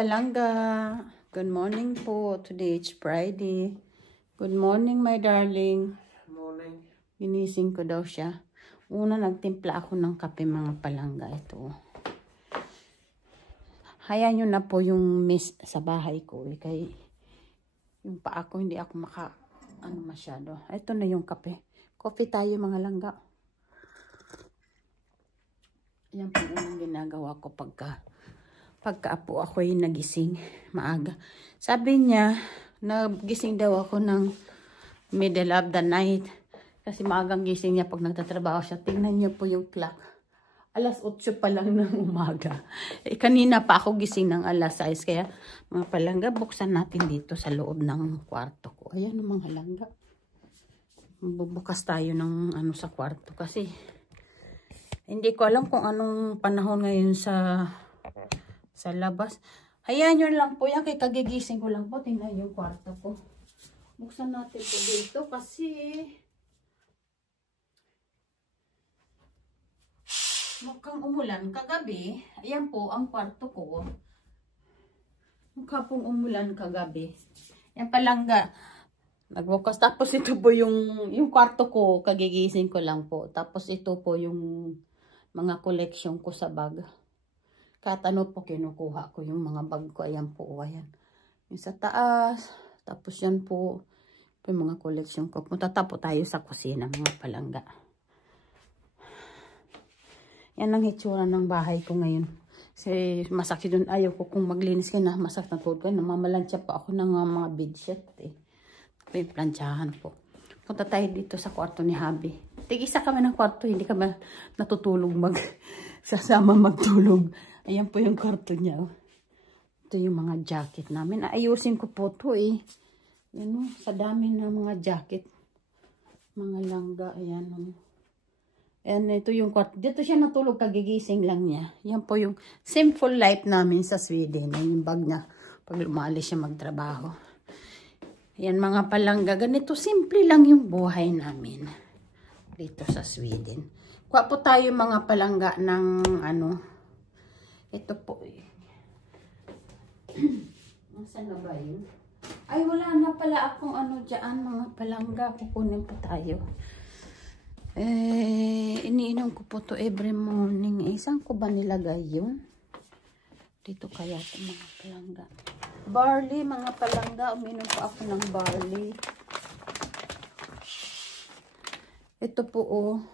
palangga. Good morning po. Today it's Friday. Good morning, my darling. Morning. Ginising ko daw siya. Una, nagtimpla ako ng kape, mga palangga. Ito. Hayaan nyo na po yung miss sa bahay ko. Kaya yung paa ko, hindi ako masyado. Ito na yung kape. Coffee tayo, mga langga. Yan po yung ginagawa ko pagka-apo ako'y nagising maaga. Sabi niya, nagising daw ako ng middle of the night. Kasi maagang gising niya pag nagtatrabaho siya. Tingnan niyo po yung clock. Alas 8 pa lang ng umaga. Kanina pa ako gising ng alas 6. Kaya mga palangga, buksan natin dito sa loob ng kwarto ko. Ayan mga langga. Bubukas tayo ng sa kwarto. Kasi hindi ko alam kung anong panahon ngayon sa labas. Hayaan nyo lang po yan. Kaya kagigising ko lang po. Tingnan yung kwarto ko. Buksan natin po dito kasi mukhang umulan kagabi. Ayan po ang kwarto ko. Mukha pong umulan kagabi. Yan palangga. Nagbukas. Tapos ito po yung kwarto ko. Kagigising ko lang po. Tapos ito po yung mga collection ko sa bag. Kahit ano po kinukuha ko yung mga bag ko. Ayan po. Ayan. Yung sa taas. Tapos yan po. Yung mga collection ko. Punta po tayo sa kusina mga palangga. Yan ang hitsura ng bahay ko ngayon. Kasi masakit doon. Ayaw ko kung maglinis ka na. Masakit na tulad ko. Namamalansya pa ako ng mga bedsheet. Ito yung plansyahan po. Punta tayo dito sa kwarto ni Habi. Tig-isa kami ng kwarto. Hindi kami natutulog sasama magtulog. Ayan po yung kwarto niya. Ito yung mga jacket namin. Ayusin ko po ito Yan sa dami ng mga jacket. Mga langga. Ayan And ito yung kwarto. Dito siya natulog, kagigising lang niya. Yan po yung simple life namin sa Sweden. Yung bag niya pag umalis siya magtrabaho. Yan mga palangga. Ganito simple lang yung buhay namin dito sa Sweden. Kuha po tayo mga palangga ng ito po. Nasaan na ba yun? Ay, wala na pala akong dyan mga palangga. Kukunin po tayo. Iniinom ko po to every morning. Saan ko ba nilagay yun? Dito kaya ito mga palangga. Barley, mga palangga. Uminom po ako ng barley. Ito po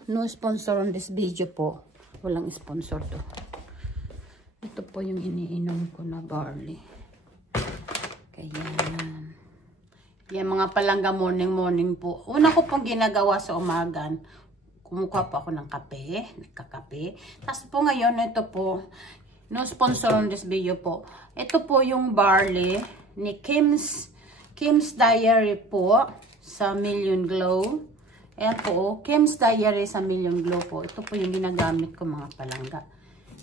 no sponsor on this video po. Walang sponsor to. Ito po yung iniinom ko na barley. Kaya yan mga palangga, morning po. Una ko pong ginagawa sa umagan. Kumukuha po ako ng kape, nagkakape. Tapos po ngayon, ito po, no sponsor on this video po. Ito po yung barley ni Kim's Diary po sa Million Glow. Ayan po, Kim's Diary sa Million Glow po. Ito po yung ginagamit ko mga palangga.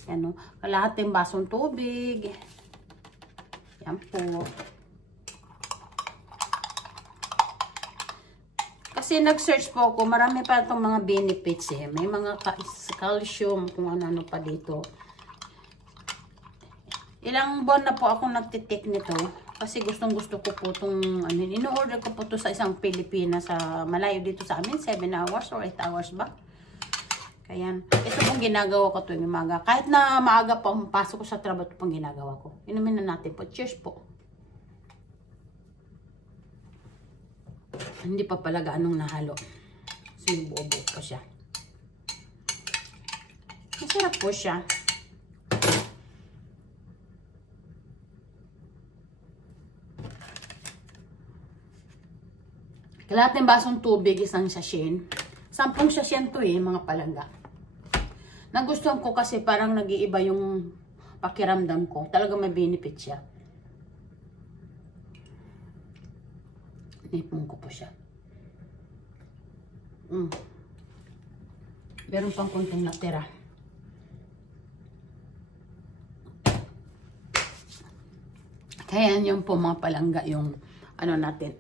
Yan kalahating basong tubig. Yan po. Kasi nag-search po ako, marami pa itong mga benefits May mga calcium, kung ano-ano pa dito. Ilang buwan na po ako nagtitik nito. Kasi gustong-gusto ko po itong, ino-order ko po ito sa isang Pilipina sa malayo dito sa amin. 7 hours or 8 hours ba? Kaya, ito pong ginagawa ko tuwing umaga. Kahit na maaga pa pasok ko sa trabaho, ito pong ginagawa ko. Inumin na natin po. Cheers po. Hindi pa pala gaanong nahalo. Kasi buo-buo pa siya. Masarap po siya. Kalahating basong tubig, isang sachet. 10 sachet to mga palangga. Nagustuhan ko kasi parang nag-iiba yung pakiramdam ko. Talaga may benefit siya. Nipon ko po siya. Meron pang konting natira. Kaya yun po mga palangga yung natin.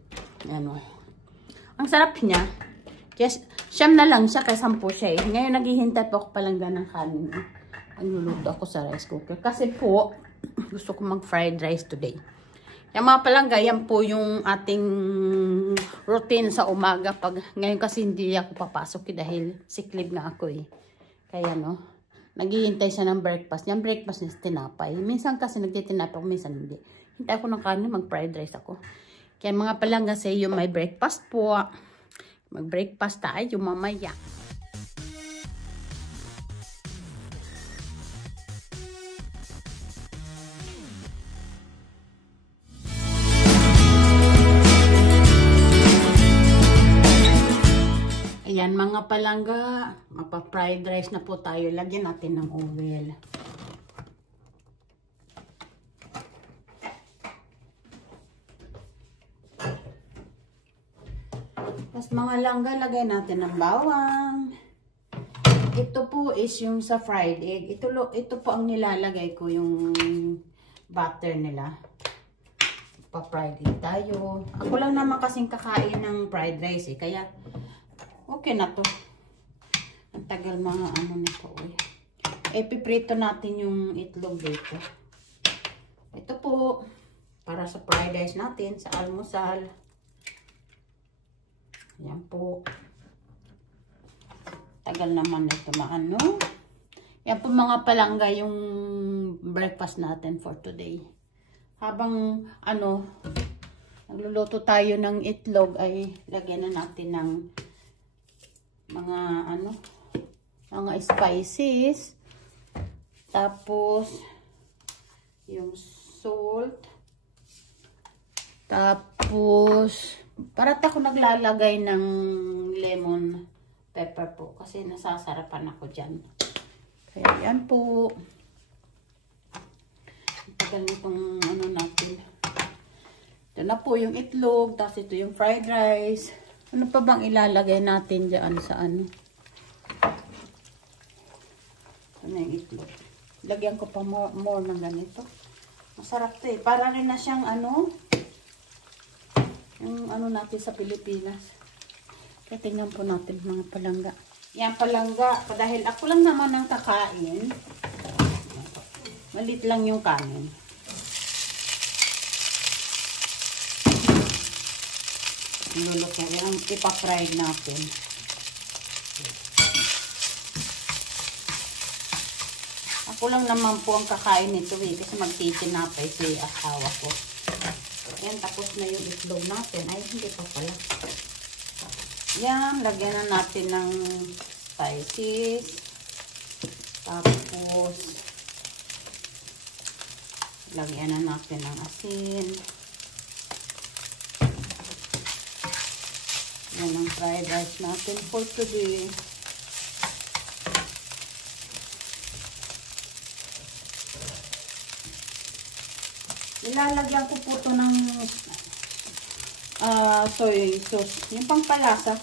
Ang sarap niya. Just, siyam na lang siya kaya 10 siya Ngayon naghihintay po ako palangga ng kanin. Nagluluto ako sa rice cooker. Kasi po, Gusto ko mag-fried rice today. Yung mga palangga, yan po yung ating routine sa umaga. Ngayon kasi hindi ako papasok dahil sick leave na ako eh. Kaya no, naghihintay siya ng breakfast. Yung breakfast niya tinapay. Minsan kasi nagtitinapay ako, minsan hindi. Hintay ako ng kanin, mag-fried rice ako. Kaya mga palangga sa iyo, may breakfast po. Mag-breakfast tayo mamaya. Ayan mga palangga, mapa-fried rice na po tayo. Lagyan natin ng oil. Tapos mga langga, lagay natin ng bawang. Ito po is yung sa fried egg. Ito po ang nilalagay ko, yung butter nila. Pa-fried egg tayo. Ako lang naman kasing kakain ng fried rice eh. Kaya okay na to. Ang tagal mga ano nito eh. Piprito natin yung itlog dito. Ito po para sa fried rice natin sa almusal. Yan po. Tagal naman ito maano. Yan po mga palangga yung breakfast natin for today. Habang ano, nagluluto tayo ng itlog ay lagyan na natin ng mga ano, mga spices. Tapos yung salt. Tapos parati ako naglalagay ng lemon pepper po kasi nasasarapan ako dyan. Kaya yan po. Tagal nitong ano natin. Ito na po yung itlog. Tapos ito yung fried rice. Ano pa bang ilalagay natin dyan sa ano? Ano yung itlog? Lagyan ko pa more ng ganito. Masarap to eh. Para rin na siyang ano, yung ano natin sa Pilipinas. Kaya tingnan po natin mga palangga. Yan palangga. Dahil ako lang naman ang kakain. Malit lang yung kanin. Lulok na rin. Ipa-fry natin. Ako lang naman po ang kakain nito eh. Kasi magtitinapay sa asawa ko. Yan, tapos na yung itlog natin. Ay, hindi pa pala. Yan, lagyan na natin ng spices. Tapos, lagyan na natin ng asin. Yan ang fried rice natin for today. Ilalagyan ko po ito ng soy sauce. Yung pampalasa.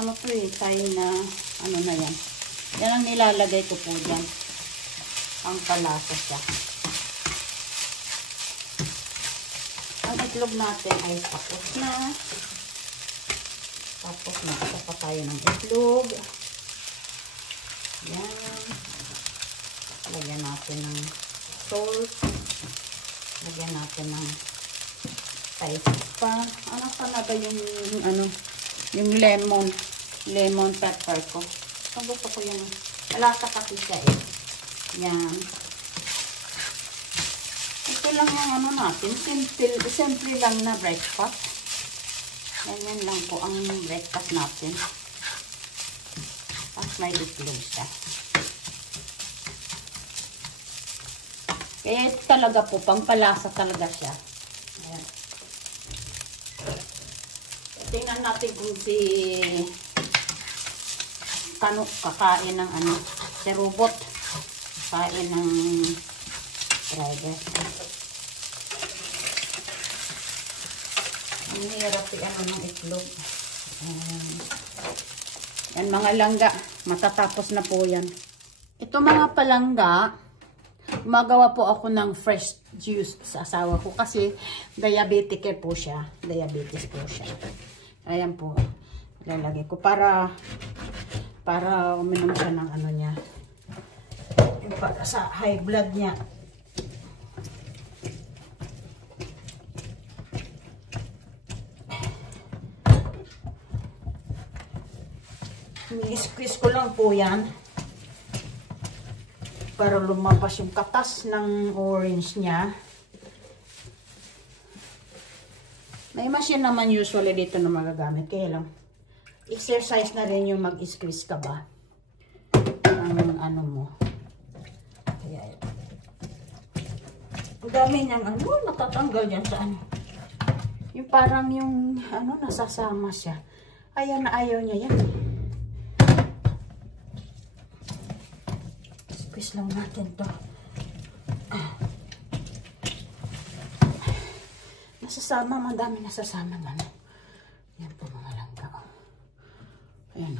Ano po eh, tayo na, ano na yan. Yan ang nilalagay ko po dyan. Pampalasa siya. Ang itlog natin ay tapos na. Tapos nagsa pa tayo ng itlog. Yan. Lagyan natin ng salt. Lagyan natin ng spices pa. Ano talaga yung ano, yung lemon pepper ko. So, gusto ko yung malasa kasi siya eh. Yan. Ito lang yung ano natin. Simple lang na breakfast. Ganyan lang po ang breakfast natin. Tapos may itlog siya. Kaya ito talaga po, pampalasa talaga siya. Ayan. Tingnan natin kung si Kano kakain ng ano, si Robot. Kain ng fried rice. Ang hirap ano ng itlog. Yan mga langga, matatapos na po yan. Ito mga palangga, gumagawa po ako ng fresh juice sa asawa ko kasi diabetic po siya. Diabetes po siya. Ayan po. Lalagay ko para uminom siya ng ano niya. Para sa high blood niya. I-squeeze ko lang po yan. Para lumabas yung katas ng orange niya. May machine naman usually dito na magagamit. Kaya lang, exercise na rin yung mag-squeeze ka ba. Ang ano mo. Kaya yun. Ang dami niyang ano, natatanggal yan sa ano. Yung parang yung ano, nasasama siya. Ayaw na ayaw niya yan. Squeeze lang natin to. Nasasama, madami nasasama man. Yan po mga langka. Ayan.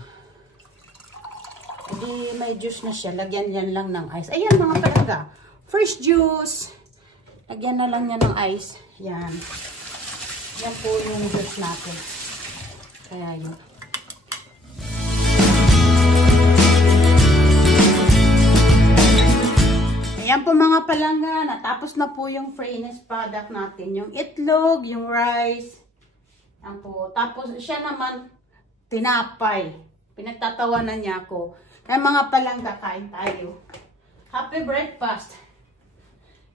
Hindi may juice na siya. Lagyan yan lang ng ice. Ayan mga palangga. Fresh juice. Lagyan na lang yan ng ice. Yan. Yan po yung juice natin. Kaya yun. Ayan po mga palangga, natapos na po yung finished product natin. Yung itlog, yung rice. Ayan po. Tapos siya naman, tinapay. Pinagtatawanan niya ako. Kaya mga palangga, kain tayo. Happy breakfast.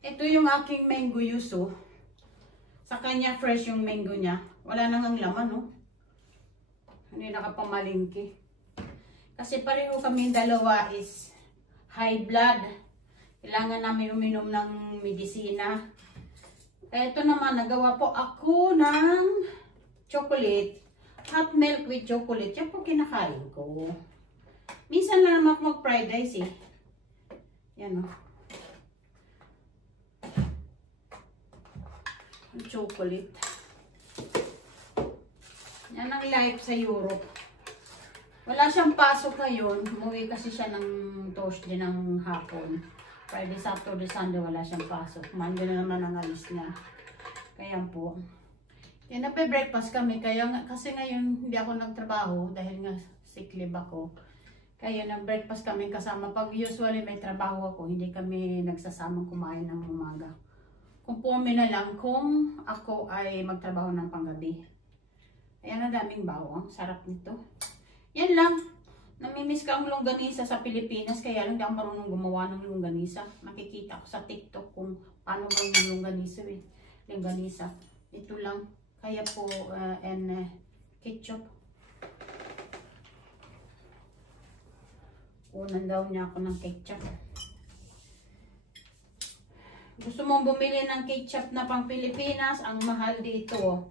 Ito yung aking mango yuzu. Sa kanya fresh yung mango niya. Wala nang laman, no? Hindi nakapamalingki. Kasi pareho kami dalawa is high blood. Kailangan namin uminom ng medisina. Ito naman, nagawa po ako ng chocolate. Hot milk with chocolate. Yan po kinakain ko. Minsan lang naman ako mag-fried rice eh. Yan o. Ang chocolate. Yan ang life sa Europe. Wala siyang pasok ngayon. Umuwi kasi siya ng Thursday ng hapon. Friday, Saturday, Sunday, wala siyang pasok. Monday na naman ang alis niya. Kaya po. Yan, nagpe-breakfast kami. Kasi ngayon, hindi ako nagtrabaho dahil nga sick leave ako. Kaya nag-breakfast kami kasama. Pag usually may trabaho ako, hindi kami nagsasamang kumain ng umaga. Kung pumi na lang kung ako ay magtrabaho ng panggabi. Ayan, ang daming bawang. Sarap nito. Yan lang. Namimiss ka ang longganisa sa Pilipinas, kaya lang di ako marunong gumawa ng longganisa. Makikita ko sa TikTok kung paano ba yung longganisa eh. Longganisa. Ito lang. Kaya po, and ketchup. Unan daw niya ako ng ketchup. Gusto mong bumili ng ketchup na pang Pilipinas, ang mahal dito.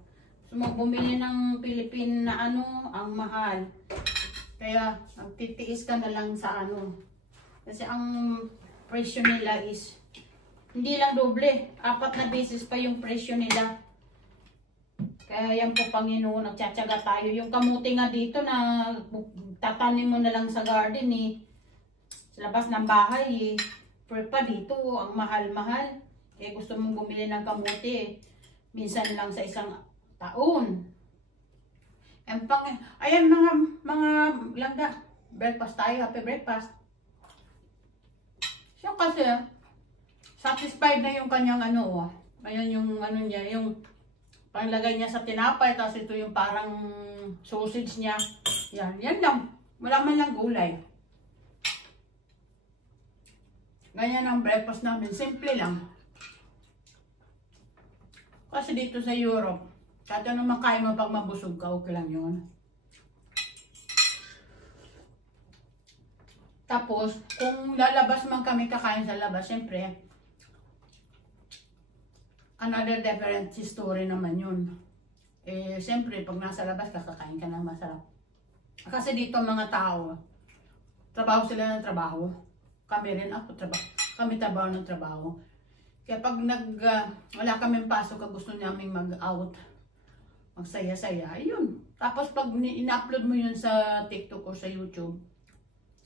Gusto mong bumili ng Pilipin na ano, ang mahal. Kaya, magtitiis ka na lang sa ano. Kasi ang presyo nila is, hindi lang doble. 4 na beses pa yung presyo nila. Kaya yan po, Panginoon, nagtsatsaga tayo. Yung kamuti nga dito na tatanim mo na lang sa garden eh. Sa labas ng bahay eh. Pero pa dito, ang mahal-mahal. Kaya gusto mong bumili ng kamuti eh. Minsan lang sa isang taon. Ayan mga langga, breakfast tayo, happy breakfast. Siya kasi, satisfied na yung kanyang ano, ayan yung ano niya, yung panglagay niya sa tinapay, tapos ito yung parang sausage niya. Yan lang, wala man lang gulay. Ganyan ang breakfast namin, simple lang. Kasi dito sa Europe, kahit anong makain mo pag mabusog ka, okay lang yun. Tapos, kung lalabas man kami kakain sa labas, syempre, another different story naman yun. Eh, syempre, pag nasa labas, kakain ka ng masarap. Kasi dito mga tao, trabaho sila ng trabaho. Kami rin ako, kami trabaho ng trabaho. Kaya pag wala kaming pasok, gusto namin mag-out, magsaya-saya, ayun. Tapos pag in-upload mo yun sa TikTok o sa YouTube,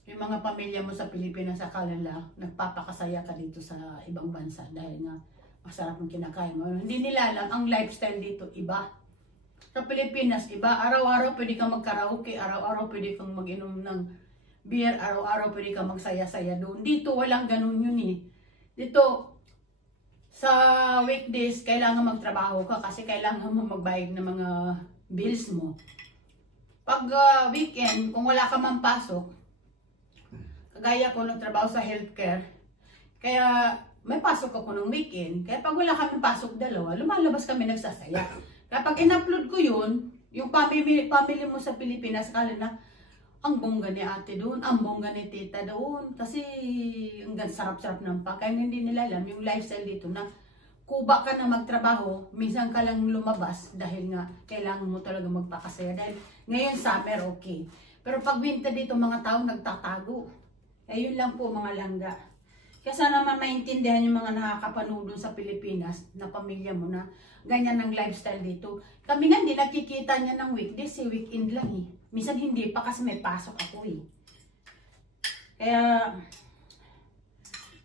yung mga pamilya mo sa Pilipinas, akala nagpapakasaya ka dito sa ibang bansa dahil nga masarap ang kinakain mo. Hindi nila alam, ang lifestyle dito iba. Sa Pilipinas, iba. Araw-araw pwede kang magkaraoke, araw-araw pwede kang mag-inom ng beer, araw-araw pwede kang magsaya-saya doon. Dito walang ganun yun eh. Dito, sa weekdays, kailangan magtrabaho ka kasi kailangan mo magbayad ng mga bills mo. Pag weekend, kung wala ka man pasok, kagaya ko nagtrabaho sa healthcare, kaya may pasok ako ng weekend. Kaya pag wala kami pasok dalawa, lumalabas kami nagsasaya. Kaya pag in-upload ko yun, yung family mo sa Pilipinas, kala na, ang bongga ni ate doon, ang bongga ni tita doon. Kasi hanggang sarap-sarap ng pagkain. Hindi nila alam yung lifestyle dito na kuba ka na magtrabaho, minsan ka lang lumabas dahil nga kailangan mo talaga magpakasaya. Dahil ngayon summer, okay. Pero pag winter dito, mga tao nagtatago. Ayun lang po mga langga. Kaya sana naman maintindihan yung mga nakakapanood sa Pilipinas na pamilya mo na ganyan ang lifestyle dito. Kami nga hindi nakikita niya ng weekdays, weekend lang eh. Minsan hindi pa kasi may pasok ako eh. Kaya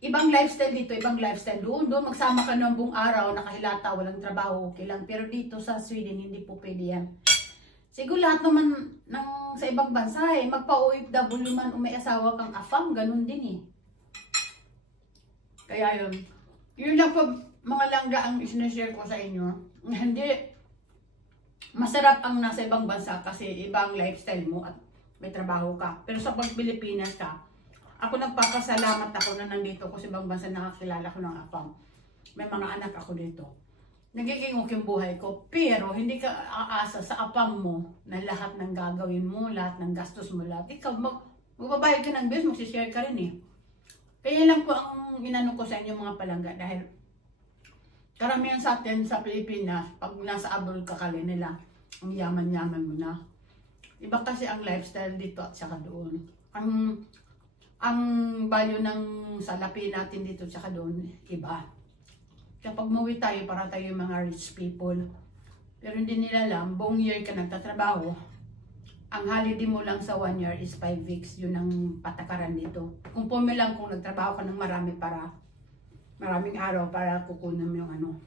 ibang lifestyle dito, ibang lifestyle doon. Doon magsama ka ng buong araw, nakahilata, walang trabaho, okay lang. Pero dito sa Sweden, hindi po pwede yan. Siguro lahat naman sa ibang bansa eh, magpa-OFW man o may asawa kang afam, ganun din eh. Kaya yun. Yun lang po mga langga ang isinashare ko sa inyo. Hindi masarap ang nasa ibang bansa kasi ibang lifestyle mo at may trabaho ka. Pero sa pag Pilipinas ka, ako nagpapasalamat ako na nandito ko sa ibang bansa, nakakilala ko ng afam. May mga anak ako dito. Nagiging okay yung buhay ko. Pero hindi ka aasa sa afam mo na lahat ng gagawin mo, lahat ng gastos mo, lahat. Ikaw, magbabayad ka ng bills, magsishare ka rin eh. Kaya lang po ang inano ko sa inyo mga palangga dahil karamihan sa atin sa Pilipinas, pag nasa abroad ka kali nila, ang yaman-yaman mo na. Iba kasi ang lifestyle dito at saka doon. Ang value ng salapi natin dito at saka doon, iba. Kapag muwi tayo, para tayo yung mga rich people. Pero hindi nila alam, buong year ka nagtatrabaho. Ang holiday mo lang sa 1 year is 5 weeks. Yun ang patakaran dito. Kung lang kung nagtrabaho ka ng maraming araw para kukunin mo yung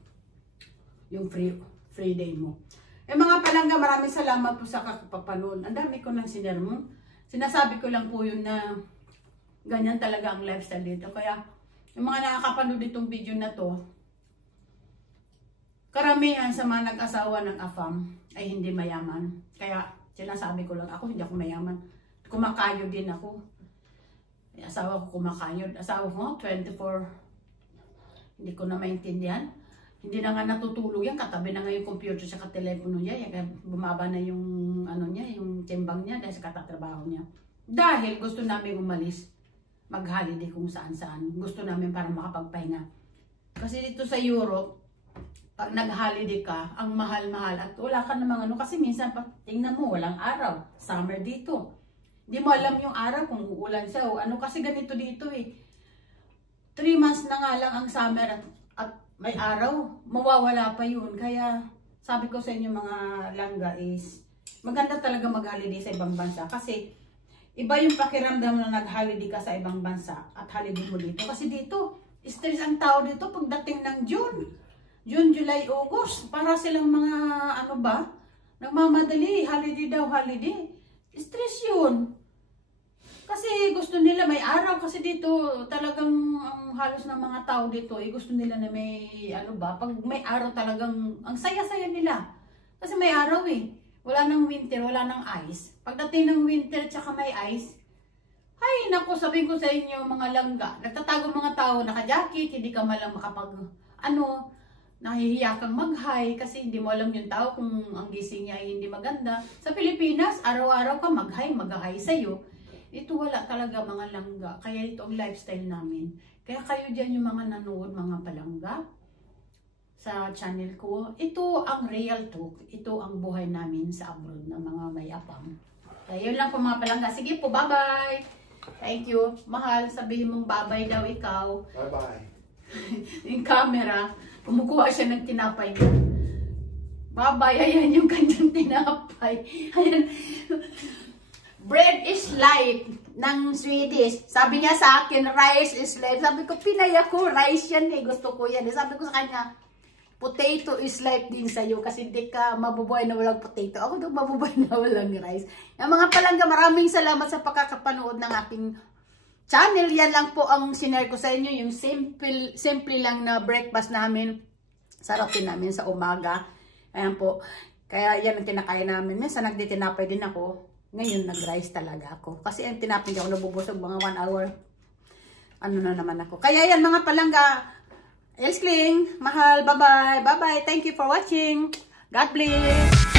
yung free day mo. Mga palangga, maraming salamat po sa kakapapanood. Ang dami ko ng sinermon. Sinasabi ko lang po yun na ganyan talaga ang lifestyle dito. Kaya yung mga nakakapanood itong video na to, karamihan sa mga nag-asawa ng afam ay hindi mayaman. Kaya sinasabi ko lang, ako hindi ako mayaman. Kumakayod din ako. Asawa ko kumakayod. Asawa ko 24. Hindi ko na maintindihan. Hindi na nga natutulog yan. Katabi na nga yung computer sa telepono niya. Bumaba na yung yung timbang niya dahil sa katatrabaho niya. Dahil gusto namin umalis. Mag-holiday kung saan-saan. Gusto namin para makapagpahinga. Kasi dito sa Europe, pag nag-holiday ka, ang mahal-mahal at wala ka namang kasi minsan pag tingnan mo, walang araw. Summer dito. Hindi mo alam yung araw kung uulan siya o kasi ganito dito eh. 3 months na nga lang ang summer at may araw, mawawala pa yun. Kaya sabi ko sa inyo mga langga is, maganda talaga mag-holiday sa ibang bansa. Kasi iba yung pakiramdam na nag-holiday ka sa ibang bansa at holiday mo dito. Kasi dito, stress ang tao dito pagdating ng June, July, August. Para silang mga nagmamadali, holiday daw, holiday. Stress yun. Kasi gusto nila may araw. Kasi dito talagang halos ng mga tao dito gusto nila na may pag may araw talagang ang saya-saya nila. Kasi may araw eh. Wala nang winter, wala nang ice. Pagdating ng winter tsaka may ice, ay naku, sabihin ko sa inyo mga langga, nagtatago mga tao, naka-jacket, hindi ka malang makapag nahihiya kang mag-hi kasi hindi mo alam yung tao kung ang gising niya ay hindi maganda. Sa Pilipinas, araw-araw ka mag-hi sa'yo. Ito wala talaga mga langga. Kaya ito ang lifestyle namin. Kaya kayo dyan yung mga nanood, mga palangga sa channel ko. Ito ang real talk. Ito ang buhay namin sa abroad na mga may apam. Kaya yun lang po mga palangga. Sige po, bye-bye! Thank you. Mahal, sabihin mong bye-bye daw ikaw. Bye-bye. Yung camera, kumukuha siya ng tinapay niya. Bye-bye, ayan yung kanyang tinapay. Ayan. Bread is life ng Swedish. Sabi niya sa akin, rice is life. Sabi ko, Pinay ako, rice yan eh. Gusto ko yan. Sabi ko sa kanya, potato is life din sa'yo kasi hindi ka mabubuhay na walang potato. Ako daw mabubuhay na walang rice. Yung mga palangga, maraming salamat sa pagkakapanood ng aking channel. Yan lang po ang sinare ko sa inyo. Yung simple lang na breakfast namin. Sarapin namin sa umaga. Ayan po. Kaya yan ang tinakain namin. Minsan nagtitinapay din ako. Ngayon, nag-rice talaga ako. Kasi ang tinapin ko, nabubusog mga 1 hour. Ano na naman ako. Kaya yan mga palangga. Elskling, mahal, bye-bye. Bye-bye. Thank you for watching. God bless.